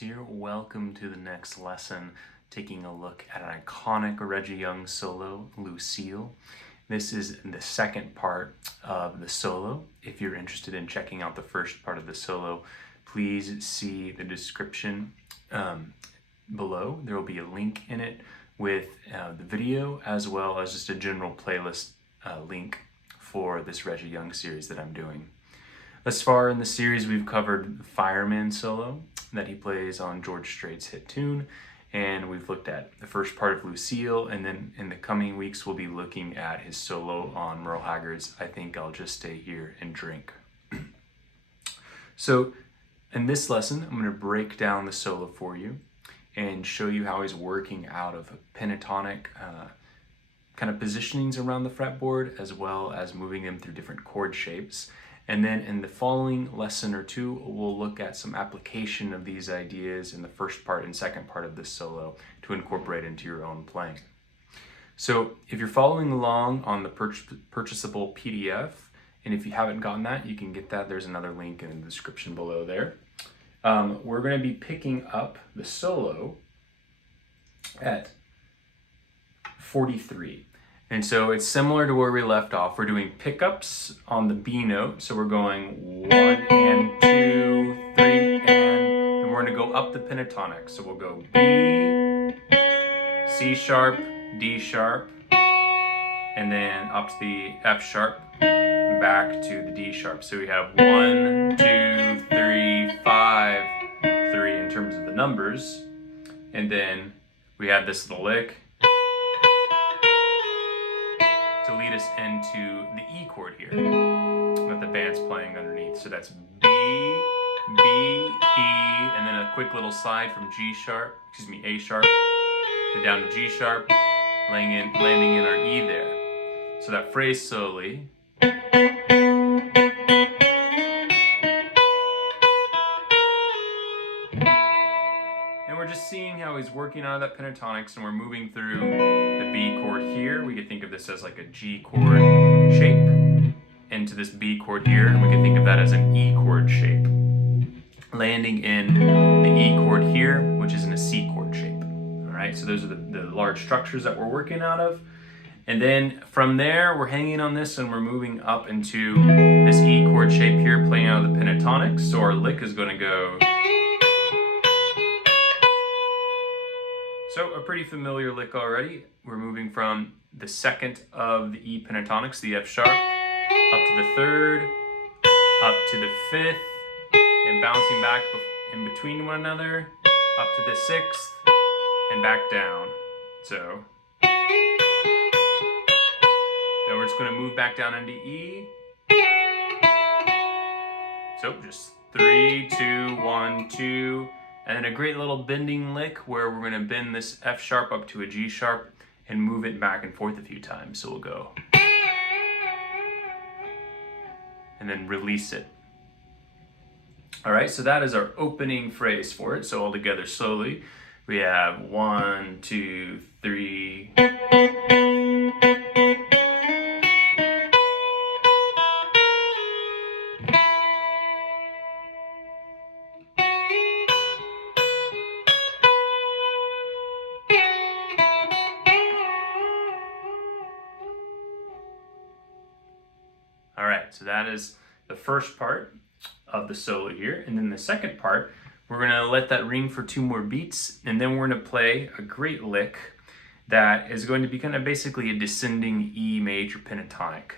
Here. Welcome to the next lesson, taking a look at an iconic Reggie Young solo, Lucille. This is the second part of the solo. If you're interested in checking out the first part of the solo, please see the description below. There will be a link in it with the video, as well as just a general playlist link for this Reggie Young series that I'm doing. Thus far in the series, we've covered the Fireman solo that he plays on George Strait's hit tune, and we've looked at the first part of Lucille, and then in the coming weeks we'll be looking at his solo on Merle Haggard's I Think I'll Just Stay Here and Drink. So in this lesson, I'm going to break down the solo for you and show you how he's working out of pentatonic kind of positionings around the fretboard, as well as moving them through different chord shapes. And then in the following lesson or two, we'll look at some application of these ideas in the first part and second part of this solo to incorporate into your own playing. So if you're following along on the purchasable PDF, and if you haven't gotten that, you can get that. There's another link in the description below there. We're going to be picking up the solo at 43. And so it's similar to where we left off. We're doing pickups on the B note. So we're going 1 and 2, 3, and we're going to go up the pentatonic. So we'll go B, C sharp, D sharp, and then up to the F sharp, back to the D sharp. So we have 1, 2, 3, 5, 3 in terms of the numbers. And then we have this little lick to lead us into the E chord here that the band's playing underneath. So that's B, B, E, and then a quick little slide from A sharp, to down to G sharp, landing in our E there. So that phrase slowly. We're just seeing how he's working out of that pentatonics, and we're moving through the B chord here. We could think of this as like a G chord shape into this B chord here, and we could think of that as an E chord shape, landing in the E chord here, which is in a C chord shape. All right, so those are the large structures that we're working out of. And then from there, we're hanging on this and we're moving up into this E chord shape here, playing out of the pentatonics. So our lick is going to go. So a pretty familiar lick already. We're moving from the second of the E pentatonics, the F sharp, up to the third, up to the fifth, and bouncing back in between one another, up to the sixth, and back down. So then we're just going to move back down into E. So just 3, 2, 1, 2. And then a great little bending lick where we're going to bend this F sharp up to a G sharp and move it back and forth a few times. So we'll go. And then release it. All right, so that is our opening phrase for it. So all together slowly, we have 1, 2, 3. All right, so that is the first part of the solo here. And then the second part, we're going to let that ring for 2 more beats, and then we're going to play a great lick that is going to be kind of basically a descending E major pentatonic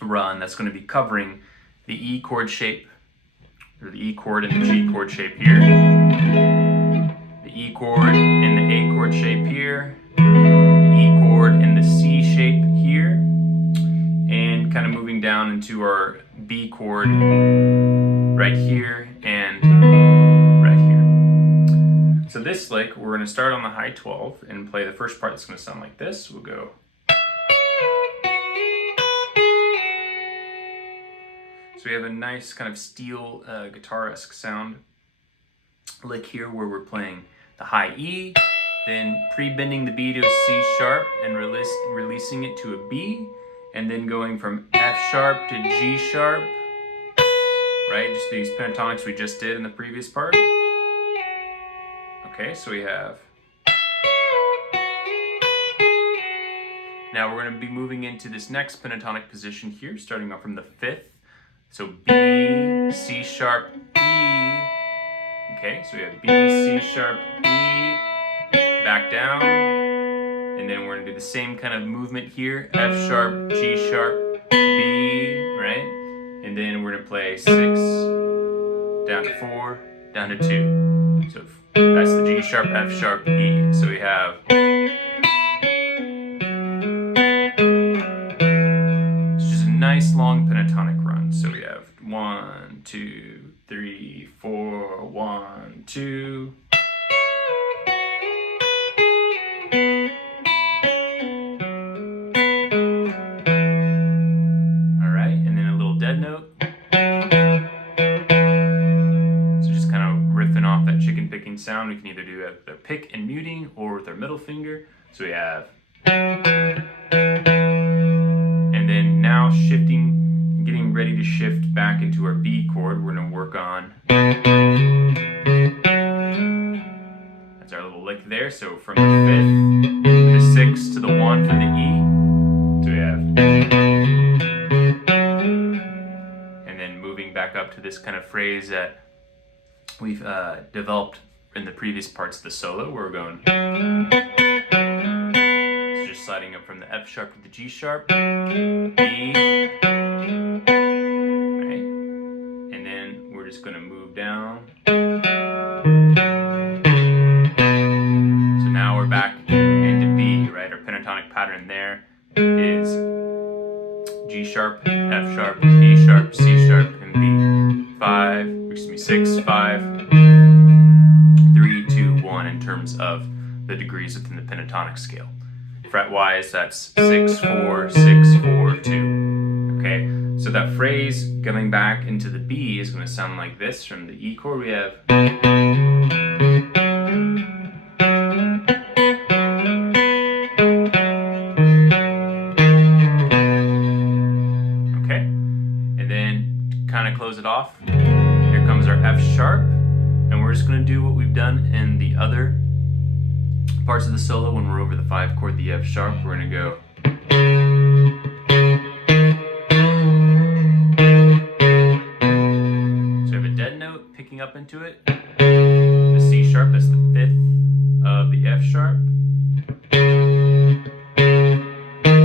run that's going to be covering the E chord shape, or the E chord and the G chord shape here, the E chord and the A chord shape here, the E chord and the C shape here, and kind of moving down into our B chord right here, and right here. So this lick, we're going to start on the high 12 and play the first part that's going to sound like this. We'll go. So we have a nice kind of steel guitar-esque sound lick here where we're playing the high E, then pre-bending the B to a C sharp and releasing it to a B, and then going from F sharp to G sharp, right? Just these pentatonics we just did in the previous part. Okay, so we have. Now we're going to be moving into this next pentatonic position here, starting off from the 5th. So B, C sharp, E. Okay, so we have B, C sharp, E, back down. And then we're going to do the same kind of movement here. F sharp, G sharp, B, right? And then we're going to play 6, down to 4, down to 2. So that's the G sharp, F sharp, E. So we have. It's just a nice long pentatonic run. So we have 1, 2, 3, 4, 1, 2. All right, and then a little dead note. So just kind of riffing off that chicken picking sound. We can either do a pick and muting or with our middle finger. So we have. And then now shifting, getting ready to shift back into our B chord, we're going to work on. That's our little lick there. So from the 5th to the 6th to the 1 for the E. So we have. And then moving back up to this kind of phrase that we've developed in the previous parts of the solo, where we're going. So just sliding up from the F sharp to the G sharp, B, right? And then we're just going to move down. So now we're back into B, right? Our pentatonic pattern there is G sharp, F sharp, D sharp, C sharp, and B. 6, 5, 3, 2, 1 in terms of the degrees within the pentatonic scale. Fret-wise, that's 6, 4, 6, 4, 2. Okay, so that phrase coming back into the B is going to sound like this. From the E chord, we have. Okay, and then to kind of close it off, here comes our F sharp, and we're just going to do what we've done in the other parts of the solo. When we're over the 5 chord, the F sharp, we're going to go. So we have a dead note picking up into it. The C sharp, that's the 5th of the F sharp.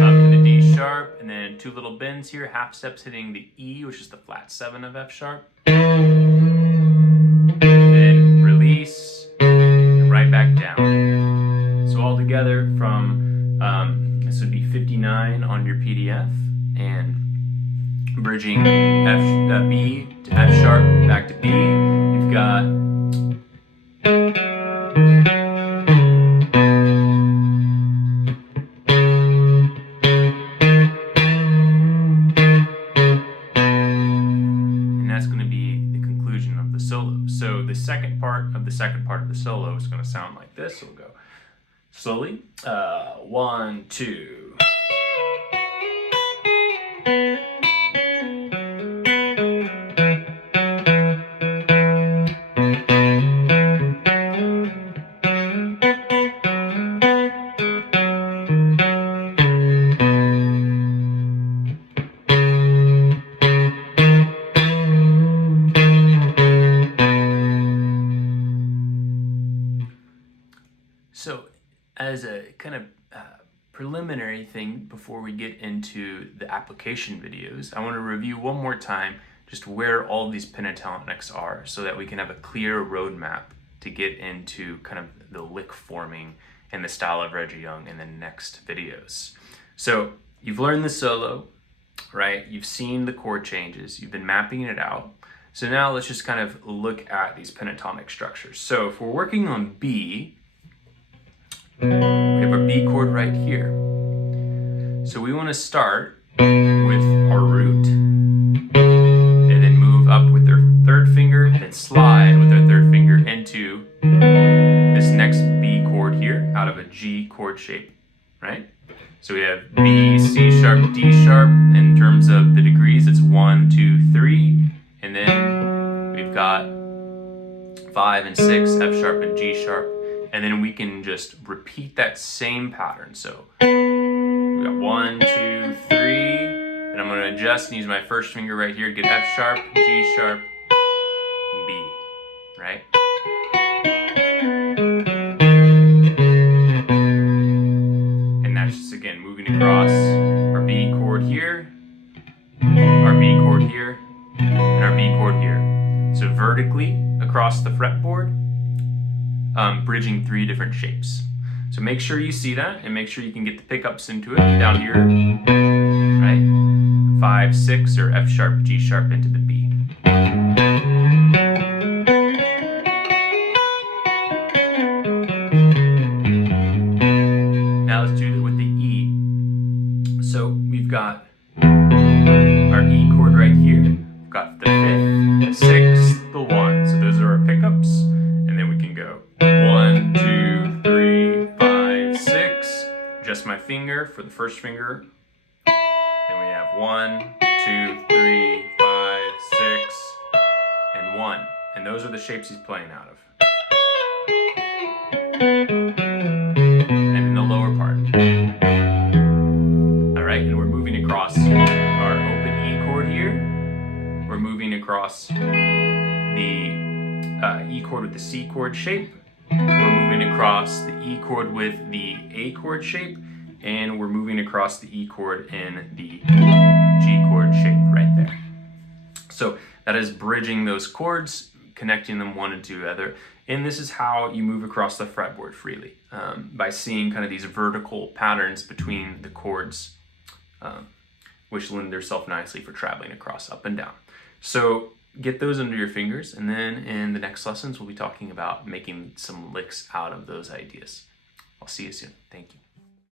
Up to the D sharp, and then 2 little bends here, half steps hitting the E, which is the flat 7 of F sharp. Then release, and right back down. So all together from, this would be 59 on your PDF, and bridging B to F sharp, back to B, you've got and that's going to be the conclusion of the solo. So the second part of the solo is going to sound like this. So we'll go slowly. 1, 2. So as a kind of preliminary thing before we get into the application videos, I want to review one more time just where all these pentatonics are so that we can have a clear roadmap to get into kind of the lick forming and the style of Reggie Young in the next videos. So you've learned the solo, right? You've seen the chord changes, you've been mapping it out. So now let's just kind of look at these pentatonic structures. So if we're working on B, we have our B chord right here. So we want to start with our root, and then move up with our third finger, then slide with our third finger into this next B chord here out of a G chord shape, right? So we have B, C sharp, D sharp. In terms of the degrees, it's 1, 2, 3. And then we've got 5 and 6, F sharp and G sharp. And then we can just repeat that same pattern. So we got 1, 2, 3. And I'm going to adjust and use my first finger right here to get F sharp, G sharp, B, right? And that's just, again, moving across our B chord here, our B chord here, and our B chord here. So vertically across the fretboard, bridging 3 different shapes. So make sure you see that, and make sure you can get the pickups into it down here, right? 5, 6, or F sharp, G sharp into the B. Now let's do it with the E. So we've got our E chord right here. We've got the 5th, the 6th, the 1. So those are our pickups. And then we can go 1, 2, 3, 5, 6. Adjust my finger for the first finger. Then we have 1, 2, 3, 5, 6, and 1. And those are the shapes he's playing out of. And in the lower part. Alright, and we're moving across our open E chord here. We're moving across the E chord with the C chord shape. We're moving across the E chord with the A chord shape. And we're moving across the E chord in the G chord shape right there. So that is bridging those chords, connecting them one into the other. And this is how you move across the fretboard freely, by seeing kind of these vertical patterns between the chords, which lend themselves nicely for traveling across up and down. So get those under your fingers, and then in the next lessons, we'll be talking about making some licks out of those ideas. I'll see you soon. Thank you.